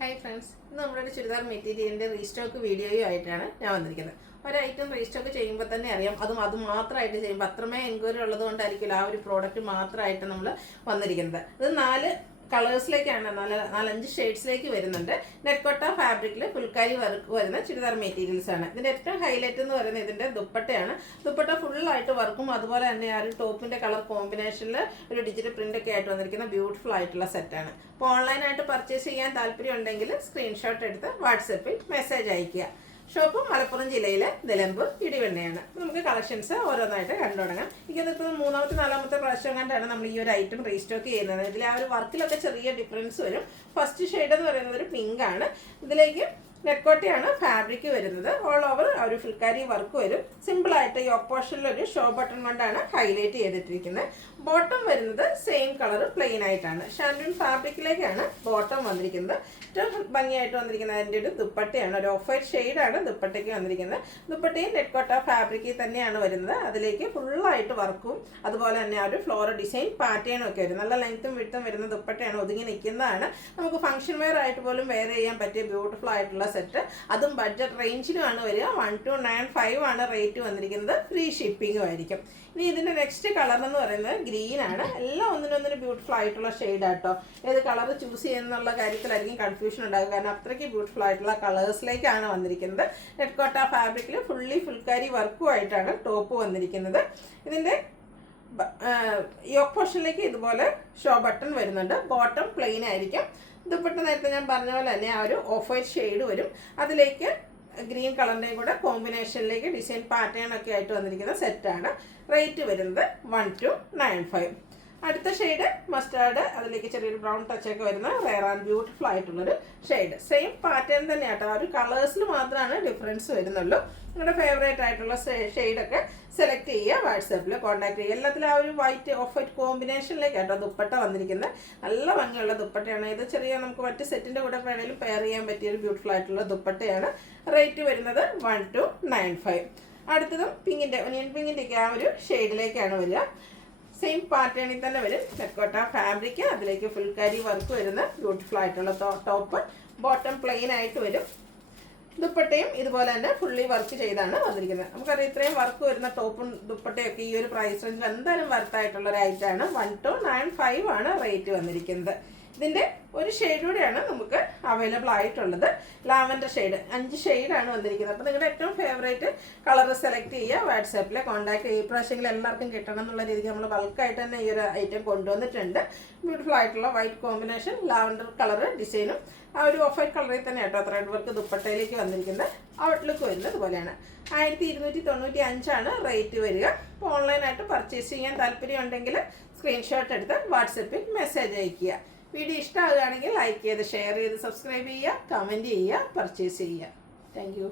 Hi friends, ഇന്ന് നമ്മുടെ ചുരിദാർ മെറ്റീരിയലിൻ്റെ റീസ്റ്റോക്ക് വീഡിയോയും ആയിട്ടാണ് ഞാൻ വന്നിരിക്കുന്നത്. ഒരു ഐറ്റം റീസ്റ്റോക്ക് ചെയ്യുമ്പോൾ തന്നെ അറിയാം, അത് മാത്രമായിട്ട് ചെയ്യുമ്പോൾ അത്രമേ എൻക്വയറി ഉള്ളത് കൊണ്ടായിരിക്കില്ല ആ ഒരു പ്രോഡക്റ്റ് മാത്രമായിട്ട് നമ്മൾ വന്നിരിക്കുന്നത്. ഇത് 4 കളേഴ്സിലേക്കാണ്, 4-5 ഷെയ്ഡ്സിലേക്ക് വരുന്നുണ്ട്. നെറ്റ്കോട്ട ഫാബ്രിക്കിൽ ഫുൾക്കാരി വർക്ക് വരുന്ന ചുരിദാർ മെറ്റീരിയൽസ് ആണ്. ഇതിൻ്റെ ഏറ്റവും ഹൈലൈറ്റ് എന്ന് പറയുന്നത് ഇതിൻ്റെ ദുപ്പട്ടയാണ്. ദുപ്പട്ട ഫുള്ളായിട്ട് വർക്കും അതുപോലെ തന്നെ ആ ഒരു ടോപ്പിൻ്റെ കളർ കോമ്പിനേഷനിൽ ഒരു ഡിജിറ്റൽ പ്രിൻ്റ് ഒക്കെ ആയിട്ട് വന്നിരിക്കുന്ന ബ്യൂട്ടിഫുൾ ആയിട്ടുള്ള സെറ്റാണ്. അപ്പോൾ ഓൺലൈനായിട്ട് പർച്ചേസ് ചെയ്യാൻ താല്പര്യം ഉണ്ടെങ്കിൽ സ്ക്രീൻഷോട്ട് എടുത്ത് വാട്സപ്പിൽ മെസ്സേജ് അയയ്ക്കുക. ഷോപ്പ് മലപ്പുറം ജില്ലയിലെ നിലമ്പൂർ ഇടിവെണ്ണയാണ്. നമുക്ക് കളക്ഷൻസ് ഓരോന്നായിട്ട് കണ്ടു തുടങ്ങാം. എനിക്കതിപ്പോൾ 3ാമത്തെ 4ാമത്തെ പ്രാവശ്യം കണ്ടാണ് നമ്മൾ ഈ ഒരു ഐറ്റം റീസ്റ്റോക്ക് ചെയ്യുന്നത്. ഇതിൽ ആ ഒരു വർക്കിലൊക്കെ ചെറിയ ഡിഫറൻസ് വരും. ഫസ്റ്റ് ഷെയ്ഡ് എന്ന് പറയുന്നത് ഒരു പിങ്ക് ആണ്. ഇതിലേക്ക് നെറ്റ്കോട്ടയാണ് ഫാബ്രിക് വരുന്നത്. ഓൾ ഓവർ ആ ഒരു ഫുൾക്കാരി വർക്ക് വരും. സിമ്പിളായിട്ട് ഈ ഓപ്പോഷനിൽ ഒരു ഷോ ബട്ടൺ കൊണ്ടാണ് ഹൈലൈറ്റ് ചെയ്തിട്ടിരിക്കുന്നത്. ബോട്ടം വരുന്നത് സെയിം കളർ പ്ലെയിൻ ആയിട്ടാണ്. ഷാൻഡൂൺ ഫാബ്രിക്കിലേക്കാണ് ബോട്ടം വന്നിരിക്കുന്നത്. ഏറ്റവും ഭംഗിയായിട്ട് വന്നിരിക്കുന്നത് അതിൻ്റെ ഒരു ദുപ്പട്ടയാണ്. ഒരു ഓഫ് വൈറ്റ് ഷെയ്ഡാണ് ദുപ്പട്ടയ്ക്ക് വന്നിരിക്കുന്നത്. ദുപ്പട്ടയും നെറ്റ്കോട്ട ഫാബ്രിക്കിൽ തന്നെയാണ് വരുന്നത്. അതിലേക്ക് ഫുള്ളായിട്ട് വർക്കും അതുപോലെ തന്നെ ആ ഒരു ഫ്ലോറൽ ഡിസൈൻ പാറ്റേണും ഒക്കെ വരും. നല്ല ലെങ്ത്തും വിഡ്ത്തും വരുന്ന ദുപ്പട്ടയാണ്. ഒതുങ്ങി നിൽക്കുന്നതാണ്. നമുക്ക് ഫംഗ്ഷൻ വെയർ ആയിട്ട് പോലും വെയർ ചെയ്യാൻ പറ്റിയ ബ്യൂട്ടിഫുൾ ആയിട്ടുള്ള സെറ്റ്. അതും ബഡ്ജറ്റ് റേഞ്ചിലുമാണ് വരിക. 1295 ആണ് റേറ്റ് വന്നിരിക്കുന്നത്. ഫ്രീ ഷിപ്പിംഗും ആയിരിക്കും. ഇനി ഇതിൻ്റെ നെക്സ്റ്റ് കളർ എന്ന് പറയുന്നത് ഗ്രീൻ ആണ്. എല്ലാം ഒന്നിനൊന്നിന് ബ്യൂട്ടിഫുൾ ആയിട്ടുള്ള ഷെയ്ഡ് ആട്ടോ. ഏത് കളർ ചൂസ് ചെയ്യുന്നുള്ള കാര്യത്തിലായിരിക്കും കൺഫ്യൂഷൻ ഉണ്ടാകുക, കാരണം അത്രയ്ക്ക് ബ്യൂട്ടിഫുൾ ആയിട്ടുള്ള കളേഴ്സിലേക്കാണ് വന്നിരിക്കുന്നത്. നെറ്റ്കോട്ട ഫാബ്രിക്കിൽ ഫുൾക്കാരി വർക്കുമായിട്ടാണ് ടോപ്പ് വന്നിരിക്കുന്നത്. ഇതിൻ്റെ യോക്ക് പോർഷനിലേക്ക് ഇതുപോലെ ഷോ ബട്ടൺ വരുന്നുണ്ട്. ബോട്ടം പ്ലെയിൻ ആയിരിക്കും. ദുപ്പട്ട നേരത്തെ ഞാൻ പറഞ്ഞ പോലെ തന്നെ ആ ഒരു ഓഫ് വൈറ്റ് ഷെയ്ഡ് വരും. അതിലേക്ക് ഗ്രീൻ കളറിൻ്റെയും കൂടെ കോമ്പിനേഷനിലേക്ക് ഡിസൈൻ പാറ്റേൺ ഒക്കെ ആയിട്ട് വന്നിരിക്കുന്ന സെറ്റാണ്. റേറ്റ് വരുന്നത് 1295. അടുത്ത ഷെയ്ഡ് മസ്റ്റാർഡ്, അതിലേക്ക് ചെറിയൊരു ബ്രൗൺ ടച്ചൊക്കെ വരുന്ന റെയർ ആൻഡ് ബ്യൂട്ടിഫുൾ ആയിട്ടുള്ളൊരു ഷെയ്ഡ്. സെയിം പാറ്റേൺ തന്നെയാട്ടോ, ആ ഒരു കളേഴ്സിൽ മാത്രമാണ് ഡിഫറൻസ് വരുന്നുള്ളൂ. നിങ്ങളുടെ ഫേവറേറ്റ് ആയിട്ടുള്ള ഷെയ്ഡൊക്കെ സെലക്ട് ചെയ്യുക, വാട്സാപ്പിൽ കോൺടാക്ട് ചെയ്യുക. എല്ലാത്തിലും ആ ഒരു വൈറ്റ് ഓഫ് വൈറ്റ് കോമ്പിനേഷനിലേക്കാട്ടോ ദുപ്പട്ട വന്നിരിക്കുന്നത്. നല്ല ഭംഗിയുള്ള ദുപ്പട്ടയാണ്. ഇത് ചെറിയ നമുക്ക് മറ്റ് സെറ്റിൻ്റെ കൂടെ വേണമെങ്കിലും പെയർ ചെയ്യാൻ പറ്റിയ ഒരു ബ്യൂട്ടിഫുൾ ആയിട്ടുള്ള ദുപ്പട്ടയാണ്. റേറ്റ് വരുന്നത് 1295. അടുത്തതും പിങ്കിൻ്റെ ഒനിയൻ പിങ്കിൻ്റെയൊക്കെ ആ ഒരു ഷെയ്ഡിലേക്കാണ് വരിക. സെയിം പാറ്റേണിൽ തന്നെ വരും. നെറ്റ്കോട്ട ഫാബ്രിക്, അതിലേക്ക് ഫുൾക്കാരി വർക്ക് വരുന്ന ബ്യൂട്ടിഫുൾ ആയിട്ടുള്ള ടോപ്പ്. ബോട്ടം പ്ലെയിൻ ആയിട്ട് വരും. ദുപ്പട്ടയും ഇതുപോലെ തന്നെ ഫുള്ളി വർക്ക് ചെയ്താണ് വന്നിരിക്കുന്നത്. നമുക്കറിയാം ഇത്രയും വർക്ക് വരുന്ന ടോപ്പും ദുപ്പട്ടയൊക്കെ ഈ ഒരു പ്രൈസ് റേഞ്ചിൽ എന്തായാലും വർത്തായിട്ടുള്ള ഒരു ഐറ്റമാണ്. 1295 ആണ് റേറ്റ് വന്നിരിക്കുന്നത്. ഇതിൻ്റെ ഒരു ഷെയ്ഡ് കൂടെയാണ് നമുക്ക് അവൈലബിൾ ആയിട്ടുള്ളത്. ലാവൻഡർ ഷെയ്ഡ് 5 ഷെയ്ഡാണ് വന്നിരിക്കുന്നത്. അപ്പോൾ നിങ്ങളുടെ ഏറ്റവും ഫേവറേറ്റ് കളർ സെലക്ട് ചെയ്യുക, വാട്സാപ്പിൽ കോൺടാക്ട് ചെയ്യുക. ഈ പ്രാവശ്യമെങ്കിലും എല്ലാവർക്കും കിട്ടണം എന്നുള്ള രീതിക്ക് നമ്മൾ ബൾക്കായിട്ട് തന്നെ ഈ ഒരു ഐറ്റം കൊണ്ടുവന്നിട്ടുണ്ട്. ബ്യൂട്ടിഫുൾ ആയിട്ടുള്ള വൈറ്റ് കോമ്പിനേഷൻ, ലാവൻഡർ കളർ ഡിസൈനും ആ ഒരു ഓഫ് വൈറ്റ് കളറിൽ തന്നെ കേട്ടോ ത്രെഡ് വർക്ക് ദുപ്പട്ടയിലേക്ക് വന്നിരിക്കുന്നത്. ഔട്ട്ലുക്ക് വരുന്നത് ഇതുപോലെയാണ്. 1295 ആണ് റേറ്റ് വരിക. അപ്പോൾ ഓൺലൈനായിട്ട് പർച്ചേസ് ചെയ്യാൻ താല്പര്യം ഉണ്ടെങ്കിൽ സ്ക്രീൻഷോട്ട് എടുത്ത് വാട്സപ്പിൽ മെസ്സേജ് അയയ്ക്കുക. വീഡിയോ ഇഷ്ടമാകുകയാണെങ്കിൽ ലൈക്ക് ചെയ്ത് ഷെയർ ചെയ്ത് സബ്സ്ക്രൈബ് ചെയ്യുക, കമൻറ്റ് ചെയ്യുക, പർച്ചേസ് ചെയ്യുക. Thank you.